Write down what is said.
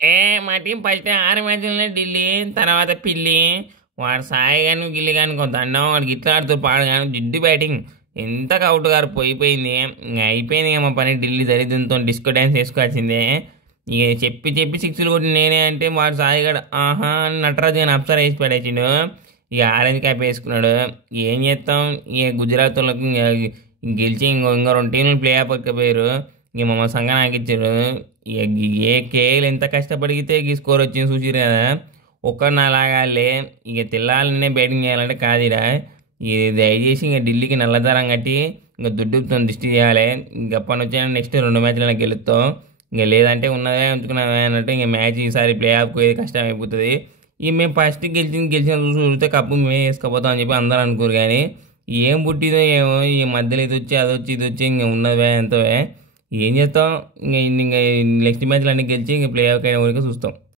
ఏ మా team first 6 మ్యాచ్లనే Delhi, తర్వాత పిల్లి. వాడు సాయి గాని గిల్లి కానీ కొంత అన్నం వాడికి ఇట్లా ఆడుతూ పాడు కానీ జిడ్డు బ్యాటింగ్. ఎంత అవుట్ గారు పోయిపోయింది. ఇంకా అయిపోయింది ఇక మా పని. ఢిల్లీ దరిద్రంతో డిస్కో డ్యాన్స్ వేసుకోవాల్సిందే. ఇక చెప్పి చెప్పి సిక్స్లు కొట్టి నేనే అంటే వాడు సాయిగాడు ఆహా అని నటరాజు కానీ అప్సరా వేసి పడేసిండు. ఇక ఆరెంజ్ క్యాప్ వేసుకున్నాడు. ఏం చేస్తాం, ఇక గుజరాత్ వాళ్ళకు గెలిచి ఇంకో 2 టీంలు ప్లే ఆఫ్ ఎక్కపోయారు. ఇక మా సంఘం నాకు ఇచ్చారు. ఇక ఏ కేఎల్ ఎంత కష్టపడితే ఈ స్కోర్ వచ్చింది చూసిరు కదా. ఒక్కరు నా లాగాలే. ఇక తెల్లాలనే బ్యాటింగ్ చేయాలంటే కాదురా. ఇది దయచేసి ఇంకా ఢిల్లీకి నల్లదారం కట్టి ఇంకా దుడ్డుతో దిష్టి చేయాలి. ఇంక అప్పటి నుంచి నెక్స్ట్ 2 మ్యాచ్లను గెలుస్తాం. ఇంకా లేదంటే ఉన్నదే ఉంచుకున్నామే అన్నట్టు ఇంకా మ్యాచ్ ఈసారి ప్లే ఆఫ్కి పోయేది కష్టం అయిపోతుంది. ఇక మేము ఫస్ట్ గెలిచిన చూస్తే కప్పు మేమే వేసుకపోతాం అని చెప్పి అందరూ అనుకోరు. కానీ ఏం పుట్టిదో ఏమో ఈ మధ్యలో ఇది వచ్చి అది వచ్చి ఇది వచ్చి ఇంకా ఉన్నదే ఎంతో. ఏం చేస్తాం, ఇంకా నెక్స్ట్ మ్యాచ్లు అన్నీ గెలిచి ఇంకా ప్లే ఆఫ్ అయిన వరకు చూస్తాం.